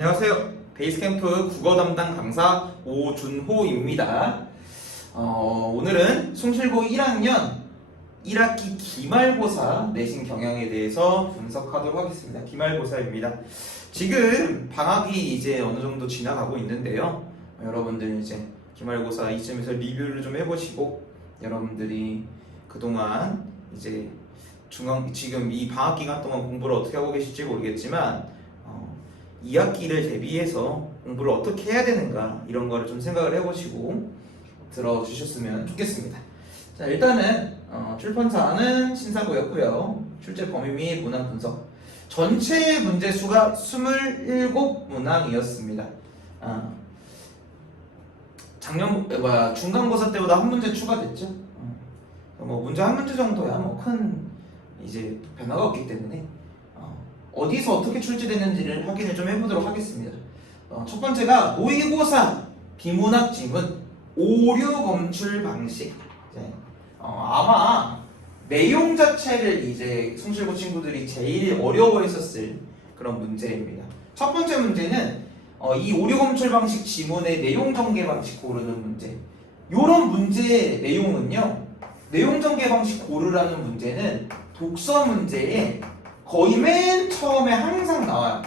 안녕하세요. 베이스캠프 국어 담당 강사 오준호입니다. 오늘은 숭실고 1학년 1학기 기말고사 내신 경향에 대해서 분석하도록 하겠습니다. 기말고사입니다. 지금 방학이 이제 어느 정도 지나가고 있는데요. 여러분들 이제 기말고사 이쯤에서 리뷰를 좀 해보시고, 여러분들이 그동안 이제 지금 이 방학 기간 동안 공부를 어떻게 하고 계실지 모르겠지만 2학기를 대비해서 공부를 어떻게 해야 되는가, 이런 거를 좀 생각을 해보시고 들어주셨으면 좋겠습니다. 자, 일단은 출판사는 신사고였고요. 출제 범위 및 문항 분석. 전체 문제 수가 27문항이었습니다. 중간고사 때보다 한 문제 추가됐죠. 뭐 문제 한 문제 정도야 뭐 큰 이제 변화가 없기 때문에 어디서 어떻게 출제되는지를 확인을 좀 해보도록 하겠습니다. 첫 번째가 모의고사 비문학 지문 오류 검출 방식. 아마 내용 자체를 이제 숭실고 친구들이 제일 어려워했었을 그런 문제입니다. 첫 번째 문제는 이 오류 검출 방식 지문의 내용 전개 방식 고르는 문제. 요런 문제 내용은요, 내용 전개 방식 고르라는 문제는 독서 문제에 거의 맨 처음에 항상 나와요.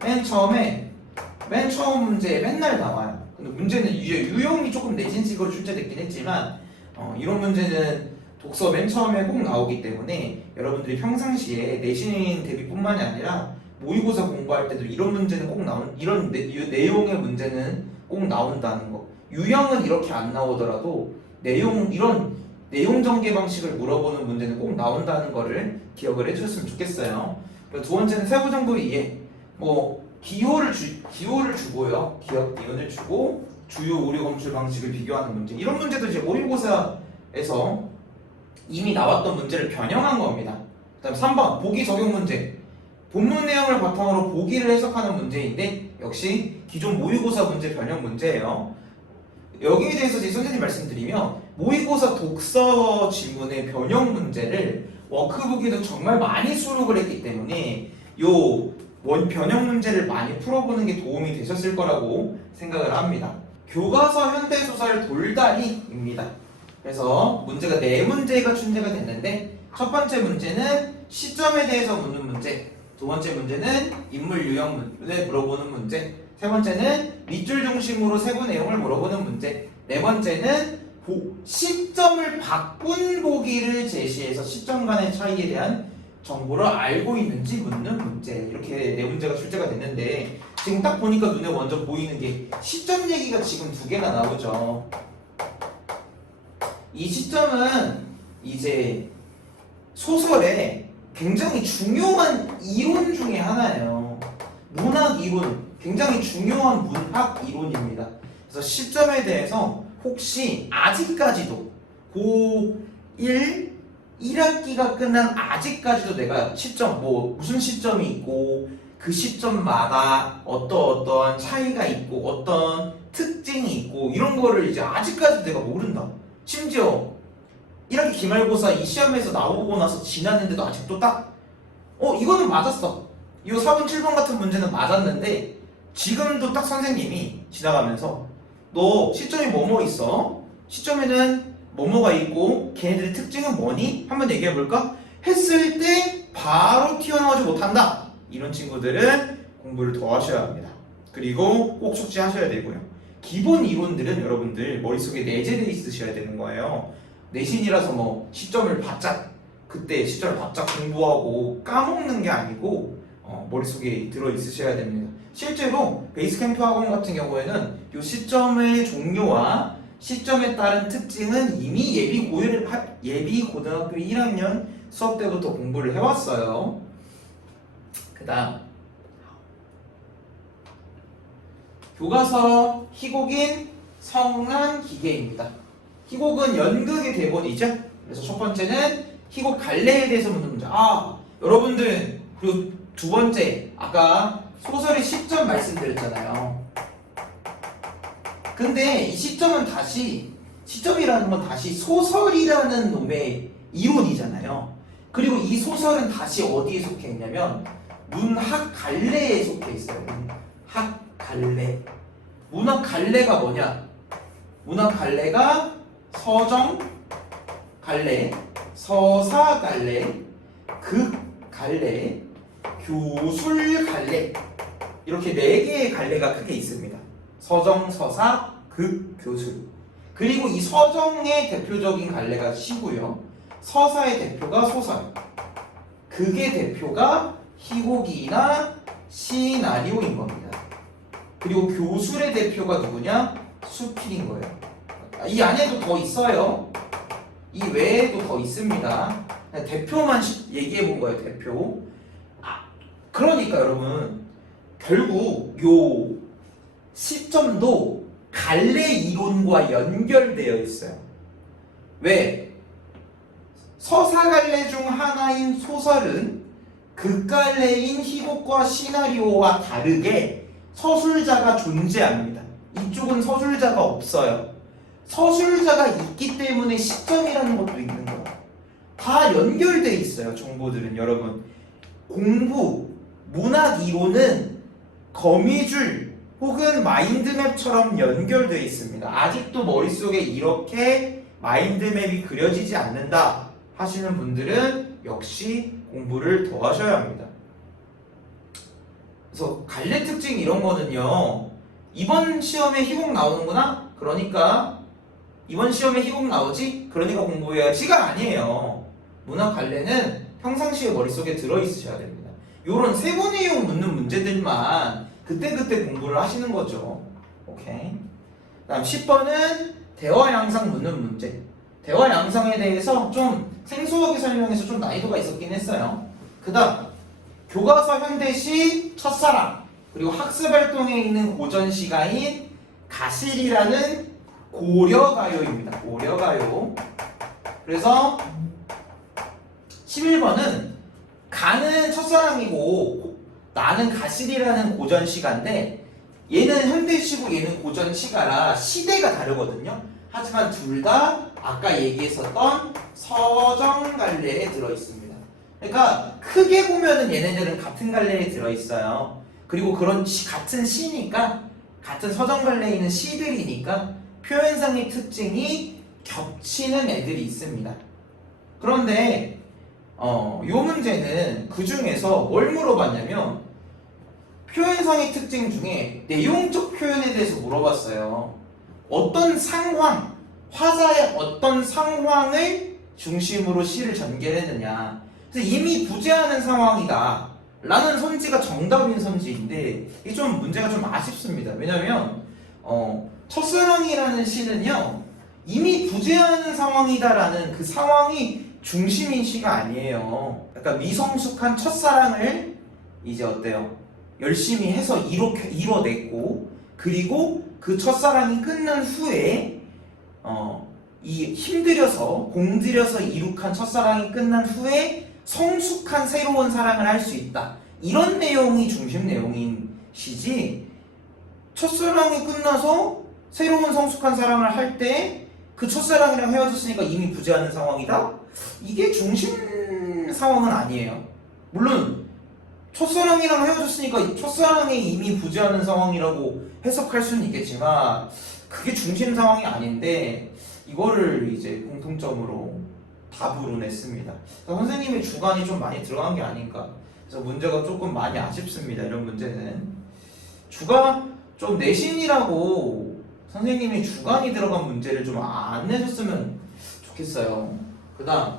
맨 처음 문제에 맨날 나와요. 근데 문제는 이제 유형이 조금 내진식으로 출제됐긴 했지만 이런 문제는 독서 맨 처음에 꼭 나오기 때문에 여러분들이 평상시에 내신 대비뿐만이 아니라 모의고사 공부할 때도 이런 문제는 꼭 이런 내용의 문제는 꼭 나온다는 거. 유형은 이렇게 안 나오더라도 이런 내용 전개 방식을 물어보는 문제는 꼭 나온다는 거를 기억을 해주셨으면 좋겠어요. 두 번째는 세부정보 이해. 기호를 주고요. 기억 니은을 주고 주요 오류 검출 방식을 비교하는 문제. 이런 문제도 이제 모의고사에서 이미 나왔던 문제를 변형한 겁니다. 그다음 3번 보기 적용 문제. 본문 내용을 바탕으로 보기를 해석하는 문제인데 역시 기존 모의고사 문제 변형 문제예요. 여기에 대해서 제 선생님 말씀드리면 모의고사 독서 지문의 변형 문제를 워크북에도 정말 많이 수록을 했기 때문에 변형 문제를 많이 풀어보는 게 도움이 되셨을 거라고 생각을 합니다. 교과서 현대소설 돌다리입니다. 그래서 문제가 4문제가 출제가 됐는데, 첫 번째 문제는 시점에 대해서 묻는 문제, 두 번째 문제는 인물 유형을 물어보는 문제, 세 번째는 밑줄 중심으로 세부 내용을 물어보는 문제, 네 번째는 시점을 바꾼 보기를 제시해서 시점 간의 차이에 대한 정보를 알고 있는지 묻는 문제. 이렇게 네 문제가 출제가 됐는데, 지금 딱 보니까 눈에 먼저 보이는 게 시점 얘기가 지금 2개나 나오죠. 이 시점은 이제 소설의 굉장히 중요한 이론 중에 하나예요. 문학 이론, 굉장히 중요한 문학 이론입니다. 그래서 시점에 대해서 혹시 아직까지도 고1 1학기가 끝난 아직까지도 내가 시점, 무슨 시점이 있고 그 시점마다 어떠한 차이가 있고 어떤 특징이 있고 이런 거를 이제 아직까지 내가 모른다. 심지어 1학기 기말고사 이 시험에서 나오고 나서 지났는데도 아직도 이거는 맞았어. 이 4번 7번 같은 문제는 맞았는데 지금도 딱 선생님이 지나가면서 너 시점이 뭐뭐 있어? 시점에는 뭐뭐가 있고 걔네들의 특징은 뭐니? 한번 얘기해볼까? 했을 때 바로 튀어나오지 못한다. 이런 친구들은 공부를 더 하셔야 합니다. 그리고 꼭 숙지하셔야 되고요. 기본 이론들은 여러분들 머릿속에 내재되어 있으셔야 되는 거예요. 내신이라서 그때 시점을 바짝 공부하고 까먹는 게 아니고 머릿속에 들어있으셔야 됩니다. 실제로 베이스캠프 학원 같은 경우에는 이 시점의 종류와 시점에 따른 특징은 이미 예비 고등학교 1학년 수업 때부터 공부를 해왔어요. 그 다음 교과서 희곡인 성난 기계입니다. 희곡은 연극의 대본이죠. 그래서 첫 번째는 희곡 갈래에 대해서 묻는 문제. 여러분들 그리고 두 번째, 아까 소설의 시점 말씀드렸잖아요. 근데 이 시점이라는 건 다시 소설이라는 놈의 이론이잖아요. 그리고 이 소설은 다시 어디에 속해 있냐면 문학 갈래에 속해 있어요. 학갈래. 문학갈래가 뭐냐? 문학갈래가 서정갈래, 서사갈래, 극갈래, 교술갈래, 이렇게 4개의 갈래가 크게 있습니다. 서정, 서사, 극, 교술. 그리고 이 서정의 대표적인 갈래가 시고요. 서사의 대표가 소설, 극의 대표가 희곡이나 시나리오인 겁니다. 그리고 교술의 대표가 누구냐? 수필인 거예요. 이 안에도 더 있어요. 이 외에도 더 있습니다. 대표만 얘기해 본 거예요. 대표. 그러니까 여러분 결국 요 시점도 갈래 이론과 연결되어 있어요. 왜? 서사갈래 중 하나인 소설은 극갈래인 희곡과 시나리오와 다르게 서술자가 존재합니다. 이쪽은 서술자가 없어요. 서술자가 있기 때문에 시점이라는 것도 있는 거예요. 다 연결돼 있어요. 정보들은 여러분. 공부, 문학 이론은 거미줄 혹은 마인드맵처럼 연결돼 있습니다. 아직도 머릿속에 이렇게 마인드맵이 그려지지 않는다 하시는 분들은 역시 공부를 더 하셔야 합니다. 그래서 갈래 특징 이런 거는요, 이번 시험에 희곡 나오는구나? 그러니까 이번 시험에 희곡 나오지? 그러니까 공부해야지가 아니에요. 문학 갈래는 평상시에 머릿속에 들어있으셔야 됩니다. 요런 세부 내용 묻는 문제들만 그때그때 공부를 하시는 거죠. 오케이. 다음 10번은 대화 양상 묻는 문제. 대화 양상에 대해서 좀 생소하게 설명해서 좀 난이도가 있었긴 했어요. 그 다음 교과서 현대시 첫사랑, 그리고 학습활동에 있는 고전시가인 가실이라는 고려가요입니다. 고려가요. 그래서 11번은 가는 첫사랑이고 나는 가실이라는 고전시가인데 얘는 현대시고 얘는 고전시가라 시대가 다르거든요. 하지만 둘 다 아까 얘기했었던 서정갈래에 들어있습니다. 그러니까 크게 보면은 얘네들은 같은 갈래에 들어있어요. 그리고 그런 같은 시니까, 같은 서정갈래에 있는 시들이니까 표현상의 특징이 겹치는 애들이 있습니다. 그런데 요 문제는 그 중에서 뭘 물어봤냐면 표현상의 특징 중에 내용적 표현에 대해서 물어봤어요. 어떤 상황, 화자의 어떤 상황을 중심으로 시를 전개했느냐. 그래서 이미 부재하는 상황이다 라는 선지가 정답인 선지인데 이게 좀 문제가 좀 아쉽습니다. 왜냐면 첫사랑이라는 시는요, 이미 부재하는 상황이다라는 그 상황이 중심인 시가 아니에요. 약간 미성숙한 첫사랑을 이제 어때요? 열심히 해서 이뤄냈고, 그리고 그 첫사랑이 끝난 후에 이 힘들여서 공들여서 이룩한 첫사랑이 끝난 후에 성숙한 새로운 사랑을 할 수 있다. 이런 내용이 중심 내용인 시지, 첫사랑이 끝나서 새로운 성숙한 사랑을 할 때 그 첫사랑이랑 헤어졌으니까 이미 부재하는 상황이다? 이게 중심 상황은 아니에요. 물론 첫사랑이랑 헤어졌으니까 첫사랑이 이미 부재하는 상황이라고 해석할 수는 있겠지만 그게 중심 상황이 아닌데 이거를 이제 공통점으로 답으로 냈습니다. 선생님의 주관이 좀 많이 들어간 게 아닌가. 그래서 문제가 조금 많이 아쉽습니다. 이런 문제는 주관 좀 내신이라고 선생님이 주관이 들어간 문제를 좀 안 내셨으면 좋겠어요. 그 다음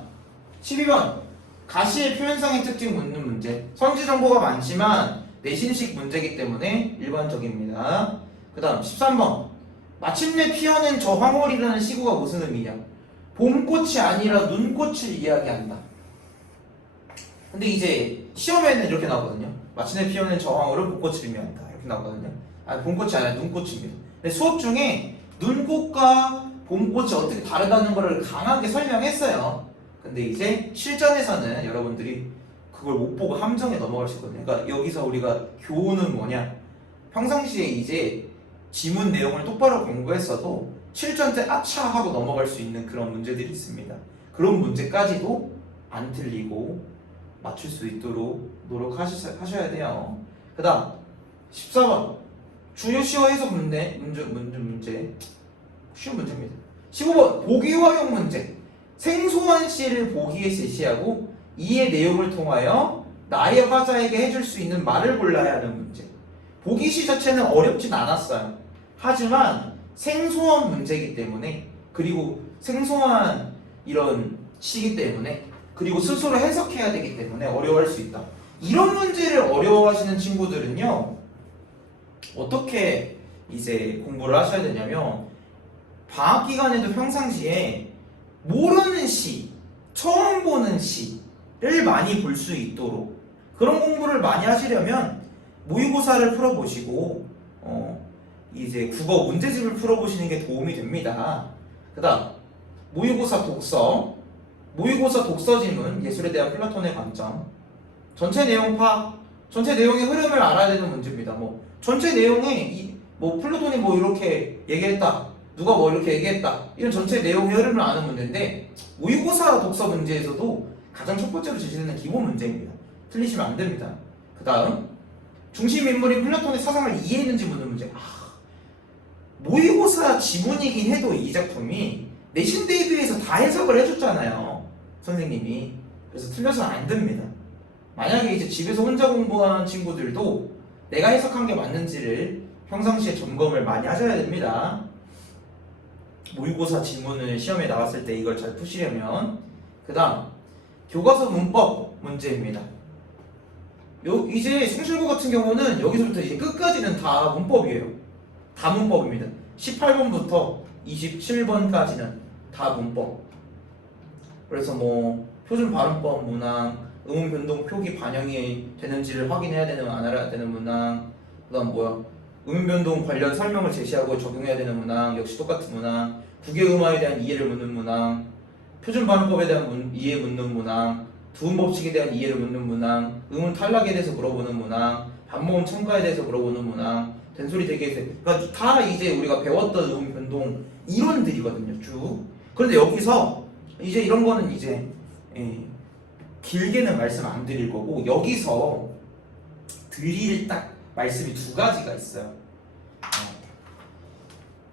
12번 가시의 표현상의 특징 묻는 문제. 선지 정보가 많지만 내신식 문제이기 때문에 일반적입니다. 그 다음 13번 마침내 피어낸 저 황홀이라는 시구가 무슨 의미냐. 봄꽃이 아니라 눈꽃을 이야기한다. 근데 이제 시험에는 이렇게 나오거든요. 마침내 피어낸 저 황홀은 봄꽃을 의미한다. 이렇게 나오거든요. 봄꽃이 아니라 눈꽃입니다. 근데 수업 중에 눈꽃과 봄꽃이 어떻게 다르다는 것을 강하게 설명했어요. 근데 이제 실전에서는 여러분들이 그걸 못 보고 함정에 넘어갈 수 있거든요. 그러니까 여기서 우리가 교훈은 뭐냐? 평상시에 이제 지문 내용을 똑바로 공부했어도 실전 때 아차 하고 넘어갈 수 있는 그런 문제들이 있습니다. 그런 문제까지도 안 틀리고 맞출 수 있도록 노력하셔야 돼요. 그 다음 14번 주요시어 해석 문제 쉬운 문제입니다. 15번 보기 활용 문제. 생소한 시를 보기에 제시하고 이의 내용을 통하여 나의 화자에게 해줄 수 있는 말을 골라야 하는 문제. 보기시 자체는 어렵진 않았어요. 하지만 생소한 문제이기 때문에, 그리고 생소한 이런 시기 때문에, 그리고 스스로 해석해야 되기 때문에 어려워할 수 있다. 이런 문제를 어려워하시는 친구들은요, 어떻게 이제 공부를 하셔야 되냐면, 방학 기간에도 평상시에 모르는 시, 처음 보는 시를 많이 볼 수 있도록 그런 공부를 많이 하시려면 모의고사를 풀어보시고 이제 국어 문제집을 풀어보시는 게 도움이 됩니다. 그 다음 모의고사 독서 지문, 예술에 대한 플라톤의 관점, 전체 내용 파악, 전체 내용의 흐름을 알아야 되는 문제입니다. 뭐 전체 내용에 뭐 플라톤이 뭐 이렇게 얘기했다, 누가 뭐 이렇게 얘기했다, 이런 전체 내용의 흐름을 아는 문제인데, 모의고사 독서 문제에서도 가장 첫 번째로 제시되는 기본 문제입니다. 틀리시면 안 됩니다. 그 다음 중심 인물인 플라톤의 사상을 이해했는지 묻는 문제. 모의고사 지문이긴 해도 이 작품이 내신 대비해서 다 해석을 해줬잖아요, 선생님이. 그래서 틀려서는 안 됩니다. 만약에 이제 집에서 혼자 공부하는 친구들도 내가 해석한 게 맞는지를 평상시에 점검을 많이 하셔야 됩니다. 모의고사 지문을 시험에 나왔을 때 이걸 잘 푸시려면. 그 다음 교과서 문법 문제입니다. 이제 숭실고 같은 경우는 여기서부터 이제 끝까지는 다 문법이에요. 다 문법입니다. 18번부터 27번까지는 다 문법. 그래서 뭐 표준 발음법 문항, 음운 변동 표기 반영이 되는지를 확인해야 되는 안 해야 되는 문항, 그다음 음운 변동 관련 설명을 제시하고 적용해야 되는 문항, 역시 똑같은 문항, 국외음화에 대한 이해를 묻는 문항, 표준 발음법에 대한 이해 묻는 문항, 두음 법칙에 대한 이해를 묻는 문항, 음운 탈락에 대해서 물어보는 문항, 반모음 첨가에 대해서 물어보는 문항, 된소리 대개에서, 그러니까 다 이제 우리가 배웠던 음운 변동 이론들이거든요, 쭉. 그런데 여기서 이제 이런 거는 이제 길게는 말씀 안 드릴 거고, 여기서 드릴 딱 말씀이 두 가지가 있어요.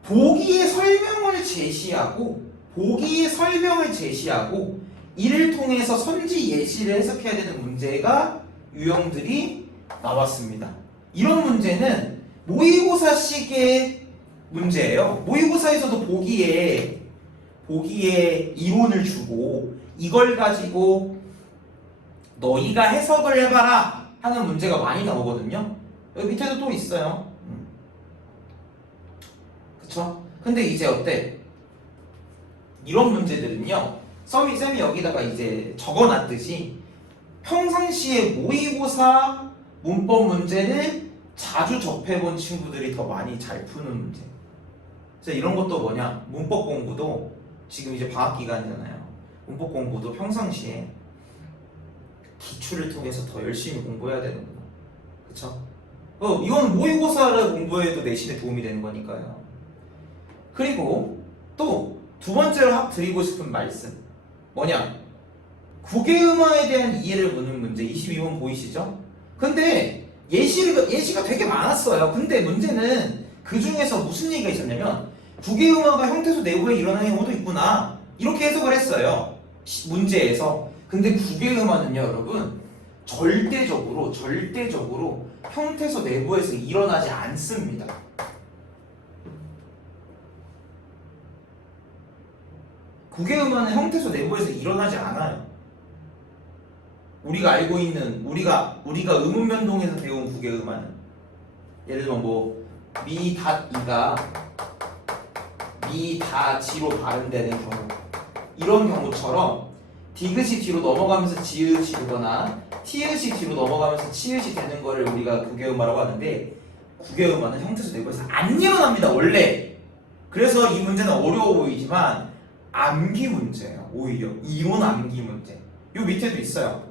보기의 설명을 제시하고 이를 통해서 선지 예시를 해석해야 되는 문제가 유형들이 나왔습니다. 이런 문제는 모의고사식의 문제예요. 모의고사에서도 보기에 이론을 주고 이걸 가지고 너희가 해석을 해봐라 하는 문제가 많이 나오거든요. 여기 밑에도 또 있어요. 그쵸? 근데 이제 어때? 이런 문제들은요, 쌤이 여기다가 이제 적어놨듯이 평상시에 모의고사 문법 문제를 자주 접해본 친구들이 더 많이 잘 푸는 문제. 그래서 이런 것도 뭐냐? 문법 공부도 지금 이제 방학 기간이잖아요. 문법 공부도 평상시에 기출을 통해서 더 열심히 공부해야 되는구나. 그쵸? 이건 모의고사를 공부해도 내신에 도움이 되는 거니까요. 그리고 또 두 번째로 드리고 싶은 말씀 뭐냐? 국외음화에 대한 이해를 묻는 문제 22번 보이시죠? 근데 예시가 되게 많았어요. 근데 문제는 그 중에서 무슨 얘기가 있었냐면, 국외음화가 형태소 내부에 일어나는 경우도 있구나, 이렇게 해석을 했어요, 문제에서. 근데 국외음화는요, 여러분, 절대적으로 형태소 내부에서 일어나지 않습니다. 국외음화는 형태소 내부에서 일어나지 않아요. 우리가 알고 있는, 우리가 음운 변동에서 배운 국외음화는, 예를 들면 미닷이가 미다지로 발음되는 경우, 이런 경우처럼 디귿이 뒤로 넘어가면서 지읒이 되거나 티읒이 뒤로 넘어가면서 치읒이 되는 거를 우리가 국외음화라고 하는데, 국외음화는 형태소 내부에서 안 일어납니다, 원래. 그래서 이 문제는 어려워 보이지만 암기 문제예요. 오히려 이론 암기 문제. 요 밑에도 있어요.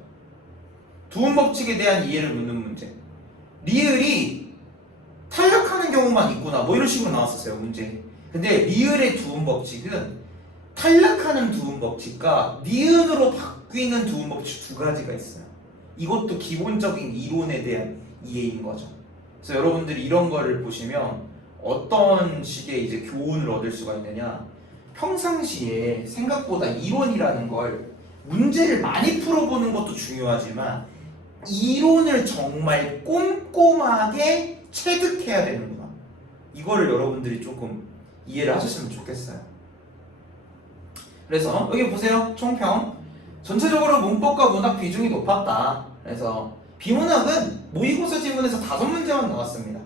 두음 법칙에 대한 이해를 묻는 문제. 리을이 탈락하는 경우만 있구나, 뭐 이런 식으로 나왔었어요, 문제. 근데 리을의 두음 법칙은 탈락하는 두음 법칙과 니은으로 바뀌는 두음 법칙 두 가지가 있어요. 이것도 기본적인 이론에 대한 이해인 거죠. 그래서 여러분들이 이런 거를 보시면 어떤 식의 이제 교훈을 얻을 수가 있느냐, 평상시에 생각보다 이론이라는 걸 문제를 많이 풀어보는 것도 중요하지만 이론을 정말 꼼꼼하게 체득해야 되는구나, 이거를 여러분들이 조금 이해를 하셨으면 좋겠어요. 그래서 여기 보세요. 총평. 전체적으로 문법과 문학 비중이 높았다. 그래서 비문학은 모의고사 지문에서 5문제만 나왔습니다.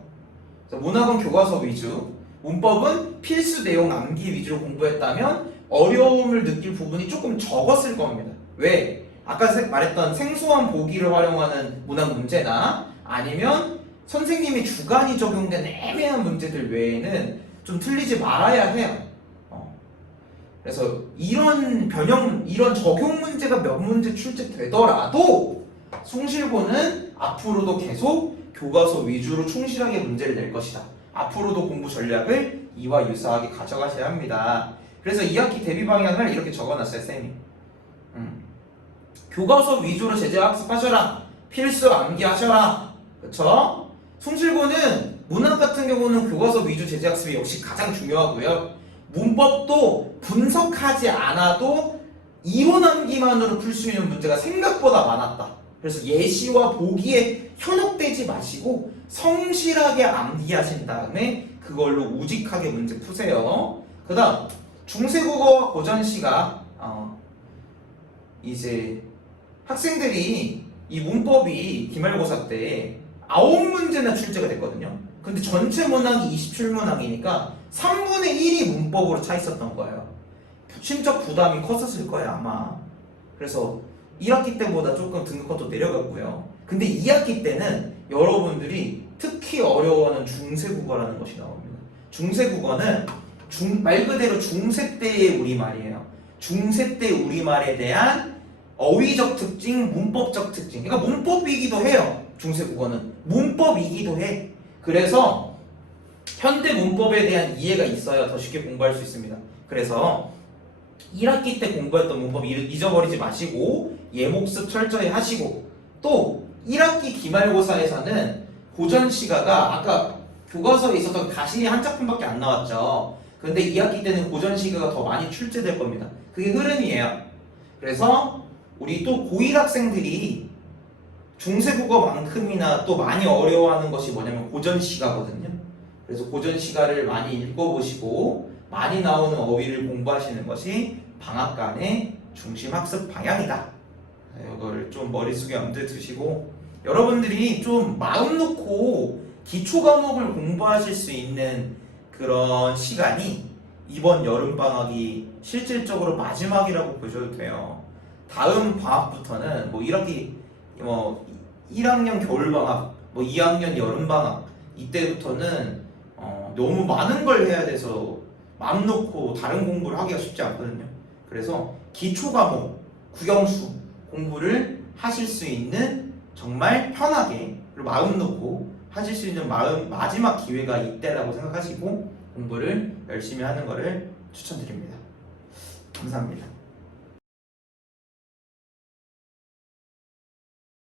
그래서 문학은 교과서 위주, 문법은 필수 내용 암기 위주로 공부했다면 어려움을 느낄 부분이 조금 적었을 겁니다. 왜? 아까 말했던 생소한 보기를 활용하는 문학 문제나 아니면 선생님이 주관이 적용된 애매한 문제들 외에는 좀 틀리지 말아야 해요. 그래서 이런 이런 적용 문제가 몇 문제 출제되더라도 숭실고는 앞으로도 계속 교과서 위주로 충실하게 문제를 낼 것이다. 앞으로도 공부 전략을 이와 유사하게 가져가셔야 합니다. 그래서 2학기 대비 방향을 이렇게 적어놨어요, 쌤이. 교과서 위주로 제재 학습하셔라. 필수 암기하셔라. 그쵸? 숭실고는 문학 같은 경우는 교과서 위주 제재 학습이 역시 가장 중요하고요. 문법도 분석하지 않아도 이론 암기만으로 풀 수 있는 문제가 생각보다 많았다. 그래서 예시와 보기에 현혹되지 마시고 성실하게 암기하신 다음에 그걸로 우직하게 문제 푸세요. 그 다음 중세국어와 고전시가 이제 학생들이 이 문법이 기말고사 때 9문제나 출제가 됐거든요. 근데 전체 문항이 27문항이니까 3분의 1이 문법으로 차 있었던 거예요. 심적 부담이 컸었을 거예요, 아마. 그래서 1학기 때보다 조금 등급컷도 내려갔고요. 근데 2학기 때는 여러분들이 특히 어려워하는 중세국어라는 것이 나옵니다. 중세국어는 말 그대로 중세 때의 우리말이에요. 중세 때 우리말에 대한 어휘적 특징, 문법적 특징. 그러니까 문법이기도 해요. 중세국어는 문법이기도 해. 그래서 현대 문법에 대한 이해가 있어야 더 쉽게 공부할 수 있습니다. 그래서 1학기 때 공부했던 문법 잊어버리지 마시고 예목습 철저히 하시고, 또 1학기 기말고사에서는 고전시가가 아까 교과서에 있었던 가신이 한 작품밖에 안 나왔죠. 근데 2학기 때는 고전시가가 더 많이 출제될 겁니다. 그게 흐름이에요. 그래서 우리 또 고1 학생들이 중세국어만큼이나 또 많이 어려워하는 것이 뭐냐면 고전시가거든요. 그래서 고전시가를 많이 읽어보시고 많이 나오는 어휘를 공부하시는 것이 방학간의 중심 학습 방향이다. 이걸 좀 머릿속에 염두에 두시고 여러분들이 좀 마음 놓고 기초 과목을 공부하실 수 있는 그런 시간이 이번 여름방학이 실질적으로 마지막이라고 보셔도 돼요. 다음 방학부터는 뭐 1학기 1학년 겨울방학, 2학년 여름방학, 이때부터는 너무 많은 걸 해야 돼서 마음 놓고 다른 공부를 하기가 쉽지 않거든요. 그래서 기초 과목, 국영수 공부를 하실 수 있는 정말 편하게 그리고 마음 놓고 하실 수 있는 마지막 기회가 이때라고 생각하시고 공부를 열심히 하는 것을 추천드립니다. 감사합니다.